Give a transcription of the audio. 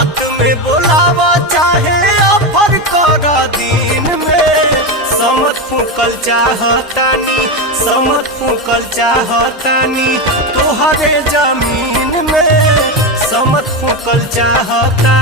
रात में बोलावा चाहे ऑफर करा दिन में, समत फूकल चाहतानी, समत फूकल चाहतानी तोहरे जमीन में, समत फूकल चाहता।